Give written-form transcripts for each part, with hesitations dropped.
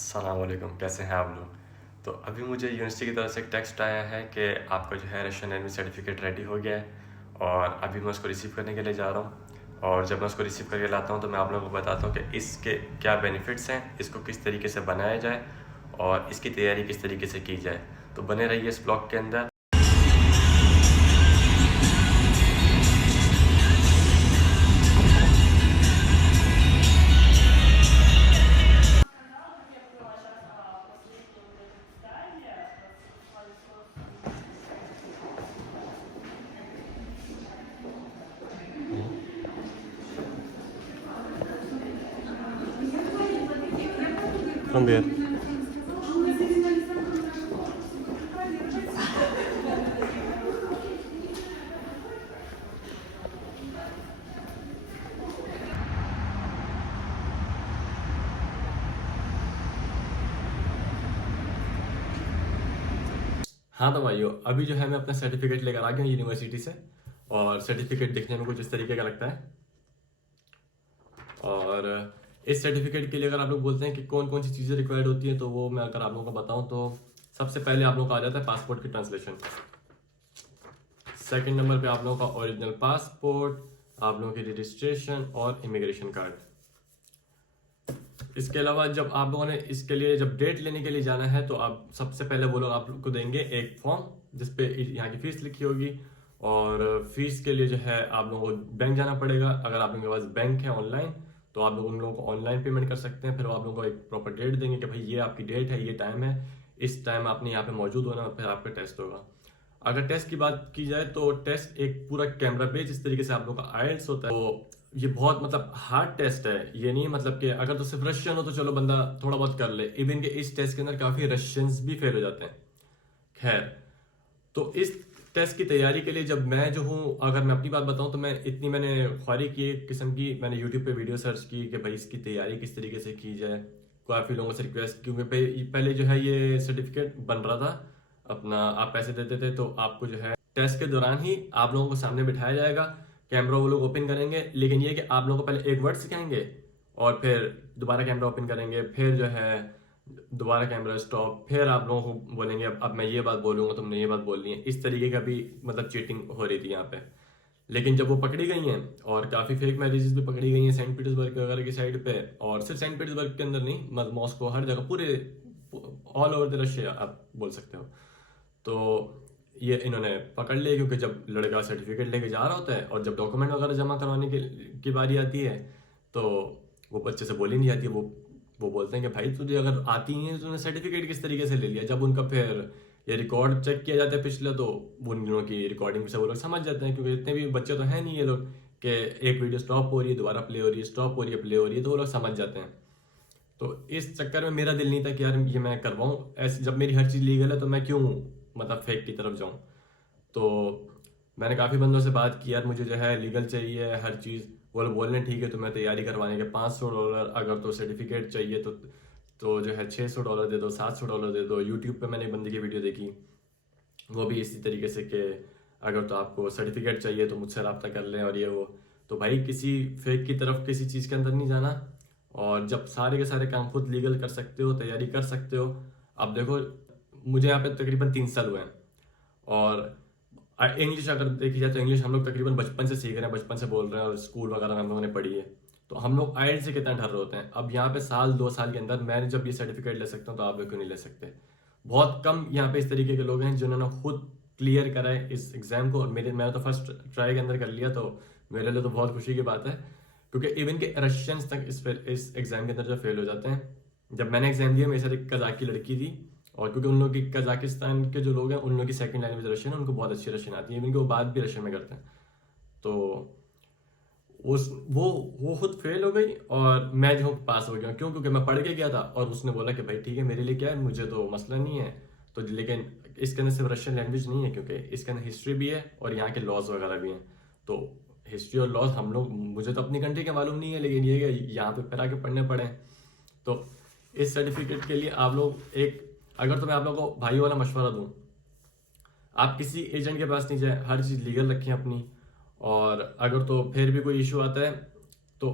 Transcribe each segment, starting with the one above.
अस्सलाम वालेकुम, कैसे हैं आप लोग। तो अभी मुझे यूनिवर्सिटी की तरफ से एक टेक्स्ट आया है कि आपका जो है रशियन लैंग्वेज सर्टिफिकेट रेडी हो गया है और अभी मैं उसको रिसीव करने के लिए जा रहा हूँ। और जब मैं उसको रिसीव करके लाता हूँ तो मैं आप लोगों को बताता हूँ कि इसके क्या बेनिफिट्स हैं, इसको किस तरीके से बनाया जाए और इसकी तैयारी किस तरीके से की जाए। तो बने रहिए इस ब्लॉग के अंदर। From there. हाँ तो भाइयों, अभी जो है मैं अपना सर्टिफिकेट लेकर आ गया हूँ यूनिवर्सिटी से। और सर्टिफिकेट दिखने में कुछ इस तरीके का लगता है। और इस सर्टिफिकेट के लिए अगर आप लोग बोलते हैं कि कौन कौन सी चीज़ें रिक्वायर्ड होती हैं, तो वो मैं अगर आप लोगों को बताऊं तो सबसे पहले आप लोगों का आ जाता है पासपोर्ट की ट्रांसलेशन। सेकंड नंबर पे आप लोगों का ओरिजिनल पासपोर्ट, आप लोगों की रजिस्ट्रेशन और इमिग्रेशन कार्ड। इसके अलावा जब आप लोगों ने इसके लिए जब डेट लेने के लिए जाना है तो आप सबसे पहले वो लोग आप लोग को देंगे एक फॉर्म जिसपे यहाँ की फीस लिखी होगी। और फीस के लिए जो है आप लोगों को बैंक जाना पड़ेगा। अगर आप लोगों के पास बैंक है ऑनलाइन तो आप लोग उन लोगों को ऑनलाइन पेमेंट कर सकते हैं। फिर वो आप लोगों को एक प्रॉपर डेट देंगे कि भाई ये आपकी डेट है, ये टाइम है, इस टाइम आपने यहाँ पे मौजूद होना और फिर आपका टेस्ट होगा। अगर टेस्ट की बात की जाए तो टेस्ट एक पूरा कैमरा बेस इस तरीके से आप लोग का आइल्स होता है। तो ये बहुत मतलब हार्ड टेस्ट है। ये नहीं मतलब कि अगर तो सिर्फ रशियन हो तो चलो बंदा थोड़ा बहुत कर ले। इवन के इस टेस्ट के अंदर काफी रशियंस भी फेल हो जाते हैं। खैर, तो इस टेस्ट की तैयारी के लिए जब मैं जो हूँ, अगर मैं अपनी बात बताऊं तो मैंने ख्वारी की एक किस्म की, मैंने यूट्यूब पे वीडियो सर्च की कि भाई इसकी तैयारी किस तरीके से की जाए। काफ़ी लोगों से रिक्वेस्ट, क्योंकि पहले जो है ये सर्टिफिकेट बन रहा था अपना, आप पैसे देते थे तो आपको जो है टेस्ट के दौरान ही आप लोगों को सामने बिठाया जाएगा, कैमरा वो लोग ओपन करेंगे। लेकिन ये कि आप लोगों को पहले एक वर्ड सिखाएंगे और फिर दोबारा कैमरा ओपन करेंगे, फिर जो है दोबारा कैमरा स्टॉप, फिर आप लोगों को बोलेंगे अब मैं ये बात बोलूंगा, तुमने ये बात बोलनी है। इस तरीके का भी मतलब चीटिंग हो रही थी यहाँ पे। लेकिन जब वो पकड़ी गई हैं और काफ़ी फेक मैरिजेस भी पकड़ी गई हैं सेंट पीटर्सबर्ग वगैरह की साइड पे, और सिर्फ सेंट पीटर्सबर्ग के अंदर नहीं, मतलब मॉस्को, हर जगह, पूरे ऑल ओवर द रशिया आप बोल सकते हो। तो ये इन्होंने पकड़ लिया, क्योंकि जब लड़का सर्टिफिकेट लेके जा रहा होता है और जब डॉक्यूमेंट वगैरह जमा करवाने की बारी आती है तो वो बच्चे से बोली नहीं जाती। वो बोलते हैं कि भाई तुझे अगर आती ही है तो तूने सर्टिफिकेट किस तरीके से ले लिया। जब उनका फिर ये रिकॉर्ड चेक किया जाता है पिछला, तो उन दिनों की रिकॉर्डिंग से वो लोग समझ जाते हैं, क्योंकि इतने भी बच्चे तो हैं नहीं ये लोग कि एक वीडियो स्टॉप हो रही है दोबारा प्ले हो रही है, स्टॉप हो रही है प्ले हो रही है, तो वो लोग समझ जाते हैं। तो इस चक्कर में मेरा दिल नहीं था कि यार ये मैं करवाऊँ ऐसे, जब मेरी हर चीज़ लीगल है तो मैं क्यों मतलब फेक की तरफ जाऊँ। तो मैंने काफ़ी बंदों से बात की, यार मुझे जो है लीगल चाहिए हर चीज़। वो लोग बोल रहे हैं ठीक है तुम्हें तैयारी करवाने के $500, अगर तो सर्टिफिकेट चाहिए तो जो है $600 दे दो, $700 दे दो। यूट्यूब पे मैंने एक बंदे की वीडियो देखी, वो भी इसी तरीके से कि अगर तो आपको सर्टिफिकेट चाहिए तो मुझसे रब्ता कर लें और ये वो। तो भाई किसी फेक की तरफ किसी चीज़ के अंदर नहीं जाना। और जब सारे के सारे काम खुद लीगल कर सकते हो, तैयारी कर सकते हो। अब देखो, मुझे यहाँ पे तकरीबन 3 साल हुए हैं और इंग्लिश अगर देखी जाए तो इंग्लिश हम लोग तकरीबन बचपन से सीख रहे हैं, बचपन से बोल रहे हैं और स्कूल वगैरह में हम लोगों ने पढ़ी है। तो हम लोग आइल्स से कितना डर होते हैं। अब यहाँ पे साल 2 साल के अंदर मैं जब ये सर्टिफिकेट ले सकता हूँ तो आप लोग क्यों नहीं ले सकते। बहुत कम यहाँ पे इस तरीके के लोग हैं जिन्होंने खुद क्लियर करा है इस एग्जाम को। और मैंने तो फर्स्ट ट्राई के अंदर कर लिया, तो मेरे लिए तो बहुत खुशी की बात है, क्योंकि इवन के रशियंस तक इस एग्जाम के अंदर जो फेल हो जाते हैं। जब मैंने एग्जाम दिया मेरे साथ एक कजाक की लड़की थी, और क्योंकि उन लोग की कजाकिस्तान के जो लोग हैं उन लोग की सेकंड लैंग्वेज रशियन है, उनको बहुत अच्छी रशियन आती है, इवन कि वो बात भी रशियन में करते हैं। तो उस वो खुद फेल हो गई और मैं जो पास हो गया। क्यों? क्योंकि मैं पढ़ के गया था और उसने बोला कि भाई ठीक है मेरे लिए क्या है, मुझे तो मसला नहीं है। तो लेकिन इसके अंदर सिर्फ रशियन लैंग्वेज नहीं है, क्योंकि इसके अंदर हिस्ट्री भी है और यहाँ के लॉज वगैरह भी हैं। तो हिस्ट्री और लॉज हम लोग, मुझे तो अपनी कंट्री के मालूम नहीं है, लेकिन ये कि यहाँ पे फिर आके पढ़ने पड़े। तो इस सर्टिफिकेट के लिए आप लोग एक, अगर तो मैं आप लोगों को भाई वाला मशवरा दूं, आप किसी एजेंट के पास नहीं जाए, हर चीज़ लीगल रखें अपनी। और अगर तो फिर भी कोई इशू आता है तो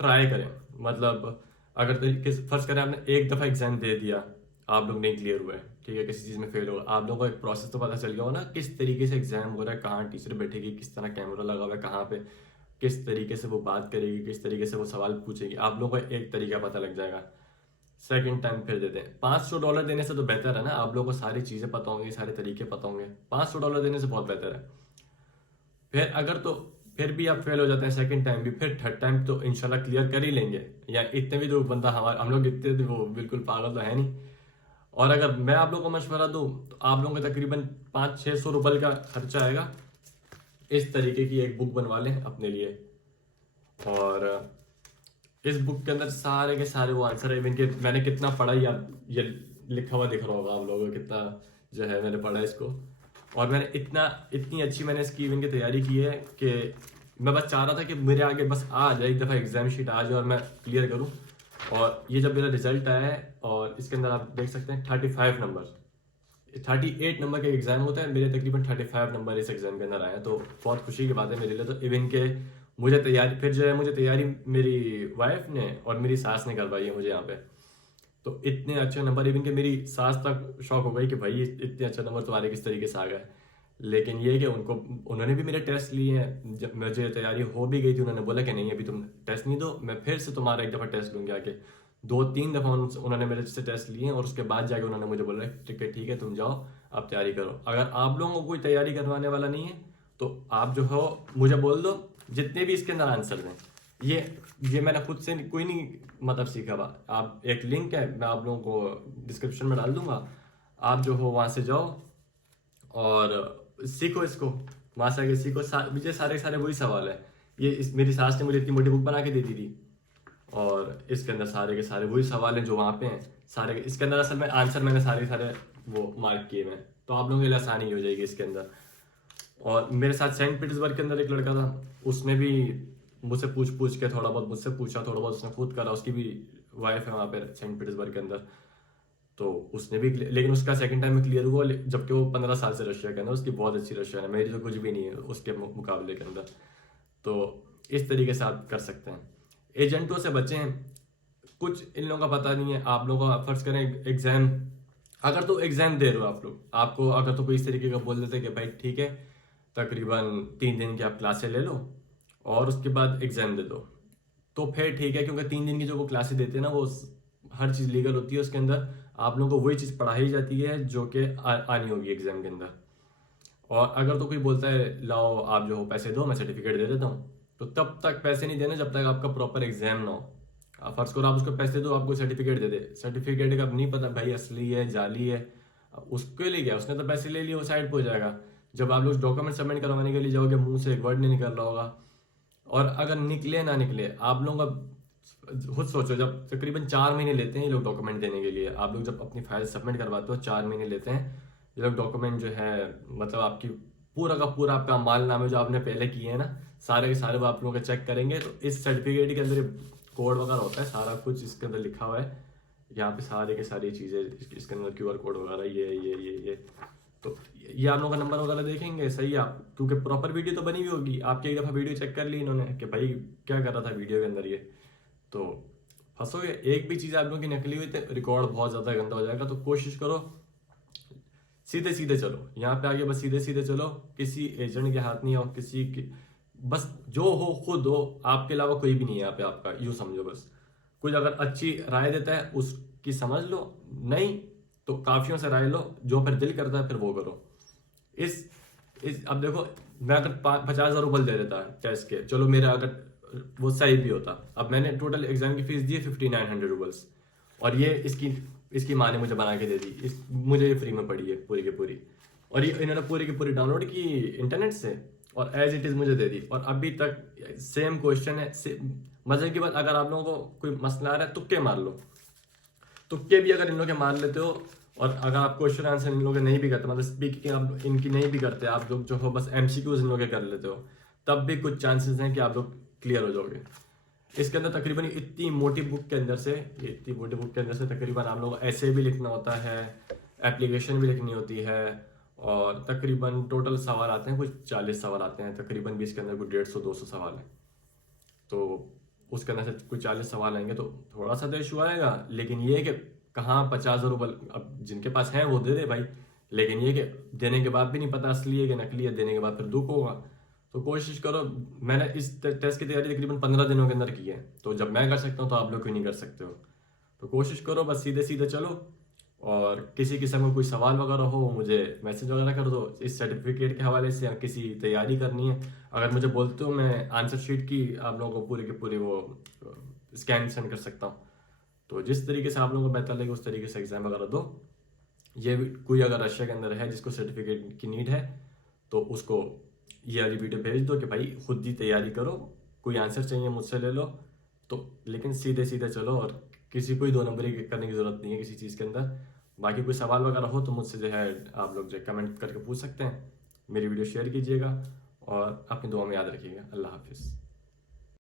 ट्राई करें, मतलब अगर तरीके से फर्ज करें आपने एक दफ़ा एग्जाम दे दिया, आप लोग नहीं क्लियर हुए, ठीक है, किसी चीज़ में फेल हो, आप लोगों को एक प्रोसेस तो पता चल गया हो ना, किस तरीके से एग्जाम हो रहा है, कहाँ टीचर बैठेगी, किस तरह कैमरा लगा हुआ है, कहाँ पे किस तरीके से वो बात करेगी, किस तरीके से वो सवाल पूछेगी, आप लोगों को एक तरीका पता लग जाएगा। सेकंड टाइम फिर देते हैं। $500 देने से तो बेहतर है ना, आप लोगों को सारी चीज़ें पता होंगी, सारे तरीके पता होंगे, $500 देने से बहुत बेहतर है। फिर अगर तो फिर भी आप फेल हो जाते हैं सेकंड टाइम भी, फिर थर्ड टाइम तो इंशाल्लाह क्लियर कर ही लेंगे, या इतने भी तो बंदा हम लोग इतने तो वो बिल्कुल पागल तो है नहीं। और अगर मैं आप लोगों को मशवरा दूं तो आप लोगों को तकरीबन 500-600 रुपये का खर्चा आएगा। इस तरीके की एक बुक बनवा लें अपने लिए, और इस बुक के अंदर सारे के सारे वो आंसर है। इवन के मैंने कितना पढ़ा, या ये लिखा हुआ दिख रहा होगा आप लोगों को कितना जो है मैंने पढ़ा इसको, और मैंने इतनी अच्छी मैंने इसकी इवन की तैयारी की है कि मैं बस चाह रहा था कि मेरे आगे बस आ जाए, एक दफ़ा एग्जाम शीट आ जाए और मैं क्लियर करूं। और ये जब मेरा रिजल्ट आया है, और इसके अंदर आप देख सकते हैं 35 नंबर, 38 नंबर का एग्जाम होता है, मेरे तकरीबन 35 नंबर इस एग्जाम के अंदर आए हैं, तो बहुत खुशी की बात है मेरे लिए। तो इवन के मुझे तैयारी, फिर जो है मुझे तैयारी मेरी वाइफ ने और मेरी सास ने करवाई है मुझे यहाँ पे। तो इतने अच्छे नंबर, इवन के मेरी सास तक शौक हो गई कि भाई इतने अच्छे नंबर तुम्हारे किस तरीके से आ गए। लेकिन ये कि उन्होंने भी मेरे टेस्ट लिए हैं, जब मुझे तैयारी हो भी गई थी, उन्होंने बोला कि नहीं अभी तुम टेस्ट नहीं दो, मैं फिर से तुम्हारा एक दफ़ा टेस्ट लूँगी आके। 2-3 दफ़ा उन्होंने मेरे से टेस्ट लिए हैं, और उसके बाद जाके उन्होंने मुझे बोला ठीक है तुम जाओ आप तैयारी करो। अगर आप लोगों को कोई तैयारी करवाने वाला नहीं है तो आप जो हो मुझे बोल दो, जितने भी इसके अंदर आंसर हैं, ये मैंने खुद से कोई नहीं मतलब सीखा हुआ। आप एक लिंक है, मैं आप लोगों को डिस्क्रिप्शन में डाल दूंगा, आप जो हो वहाँ से जाओ और सीखो इसको, वहाँ से आगे सीखो। मुझे सारे सारे वही सवाल है। मेरी सास ने मुझे इतनी मोटी बुक बना के दे दी थी, और इसके अंदर सारे के सारे वही सवाल हैं जो वहाँ पे हैं सारे। इसके अंदर असल में आंसर मैंने सारे वो मार्क किए हैं, तो आप लोगों के लिए आसानी हो जाएगी इसके अंदर। और मेरे साथ सेंट पीटर्सबर्ग के अंदर एक लड़का था, उसने भी मुझसे पूछ के थोड़ा बहुत मुझसे पूछा, थोड़ा बहुत उसने खुद करा, उसकी भी वाइफ है वहाँ पे सेंट पीटर्सबर्ग के अंदर, तो उसने भी, लेकिन उसका सेकंड टाइम में क्लियर हुआ, जबकि वो 15 साल से रशिया के अंदर, उसकी बहुत अच्छी रशिया है, मेरी तो कुछ भी नहीं है उसके मुकाबले के अंदर। तो इस तरीके से आप कर सकते हैं। एजेंटों से बचें, कुछ इन लोगों का पता नहीं है। आप लोगों का फर्ज करें एग्जाम, अगर तो एग्जाम दे रहे हो आप लोग, आपको अगर तो कोई इस तरीके का बोल देते कि भाई ठीक है तकरीबन 3 दिन की आप क्लासें ले लो और उसके बाद एग्जाम दे दो, तो फिर ठीक है, क्योंकि 3 दिन की जो वो क्लासें देते हैं ना, वो हर चीज़ लीगल होती है, उसके अंदर आप लोगों को वही चीज़ पढ़ाई जाती है जो कि आनी होगी एग्जाम के अंदर। और अगर तो कोई बोलता है लाओ आप जो हो पैसे दो मैं सर्टिफिकेट दे देता हूँ, तो तब तक पैसे नहीं देने जब तक आपका प्रॉपर एग्जाम ना हो। फर्ज करो आप उसको पैसे दो, आपको सर्टिफिकेट दे दे, सर्टिफिकेट का नहीं पता भाई असली है जाली है, उसके लिए क्या, उसने तो पैसे ले लिए, वो साइड पे हो जाएगा। जब आप लोग डॉक्यूमेंट सबमिट करवाने के लिए जाओगे, मुंह से एक वर्ड नहीं निकल रहा होगा, और अगर निकले ना निकले, आप लोगों का खुद सोचो, जब तकरीबन 4 महीने लेते हैं ये लोग डॉक्यूमेंट देने के लिए, आप लोग जब अपनी फाइल सबमिट करवाते हो 4 महीने लेते हैं ये लोग डॉक्यूमेंट जो है, मतलब आपकी पूरा का पूरा आपका मालनामे जो आपने पहले किए हैं ना, सारे के सारे वो आप लोगों के चेक करेंगे। तो इस सर्टिफिकेट के अंदर कोड वगैरह होता है, सारा कुछ इसके अंदर लिखा हुआ है, यहाँ पे सारे के सारी चीज़ें, इसके अंदर QR कोड वगैरह ये तो ये आप लोगों का नंबर वगैरह देखेंगे, सही है आप, क्योंकि प्रॉपर वीडियो तो बनी हुई होगी, आपकी एक दफ़ा वीडियो चेक कर ली इन्होंने कि भाई क्या कर रहा था वीडियो के अंदर ये, तो फंसोगे। एक भी चीज़ आप लोगों की नकली हुई तो रिकॉर्ड बहुत ज़्यादा गंदा हो जाएगा। तो कोशिश करो सीधे सीधे चलो, यहाँ पे आगे बस सीधे सीधे चलो, किसी एजेंट के हाथ नहीं हो, किसी की, बस जो हो खुद हो, आपके अलावा कोई भी नहीं है यहाँ पे आपका, यूँ समझो बस। कुछ अगर अच्छी राय देता है उसकी समझ लो, नहीं तो काफियों से राय लो, जो फिर दिल करता है फिर वो करो। इस अब देखो, मैं अगर 50,000 रुपये दे देता टेस्ट के, चलो मेरा अगर वो सही भी होता, अब मैंने टोटल एग्जाम की फीस दी है 5900 रुपीज़, और ये इसकी माँ ने मुझे बना के दे दी, मुझे ये फ्री में पड़ी है पूरी की पूरी, और ये इन्होंने पूरी की पूरी डाउनलोड की इंटरनेट से और एज इट इज़ मुझे दे दी, और अभी तक सेम क्वेश्चन है। मजे की बात, अगर आप लोगों को कोई मसला आ रहा है तुक्के मार लो, तुक्के भी अगर इन लोग के मार लेते हो, और अगर आप क्वेश्चन आंसर इन लोग नहीं भी करते, मतलब स्पीकिंग आप इनकी नहीं भी करते, आप लोग जो हो बस MCQs इन लोग के कर लेते हो, तब भी कुछ चांसेस हैं कि आप लोग क्लियर हो जाओगे। इसके अंदर तकरीबन इतनी मोटी बुक के अंदर से तकरीबन आप लोगों को ऐसे भी लिखना होता है, एप्लीकेशन भी लिखनी होती है, और तकरीबन टोटल सवाल आते हैं कुछ 40 सवाल आते हैं तकरीबन भी, इसके अंदर कुछ 150-200 सवाल है। तो उसके अंदर से कोई 40 सवाल आएंगे तो थोड़ा सा तो इशू आएगा, लेकिन ये है कि कहाँ 50 रुपये, अब जिनके पास है वो दे दे भाई, लेकिन ये कि देने के बाद भी नहीं पता असली है कि नकली है, देने के बाद फिर दुख होगा। तो कोशिश करो, मैंने इस टेस्ट की तैयारी तकरीबन 15 दिनों के अंदर की है, तो जब मैं कर सकता हूँ तो आप लोग क्यों नहीं कर सकते हो। तो कोशिश करो बस सीधे सीधे चलो, और किसी किस्म का कोई सवाल वगैरह हो मुझे मैसेज वगैरह कर दो इस सर्टिफिकेट के हवाले से, या किसी तैयारी करनी है अगर मुझे बोलते हो, मैं आंसर शीट की आप लोगों को पूरी की पूरी वो स्कैन सेंड कर सकता हूँ। तो जिस तरीके से आप लोगों को बेहतर लगे उस तरीके से एग्जाम वगैरह दो। ये कोई अगर रशिया के अंदर है जिसको सर्टिफिकेट की नीड है तो उसको ये वाली वीडियो भेज दो कि भाई खुद ही तैयारी करो, कोई आंसर चाहिए मुझसे ले लो। तो लेकिन सीधे सीधे चलो, और किसी को ही 2 नंबरी करने की ज़रूरत नहीं है किसी चीज़ के अंदर। बाकी कोई सवाल वगैरह हो तो मुझसे जो है आप लोग जो कमेंट करके पूछ सकते हैं। मेरी वीडियो शेयर कीजिएगा और अपनी दुआ में याद रखिएगा। अल्लाह हाफिज़।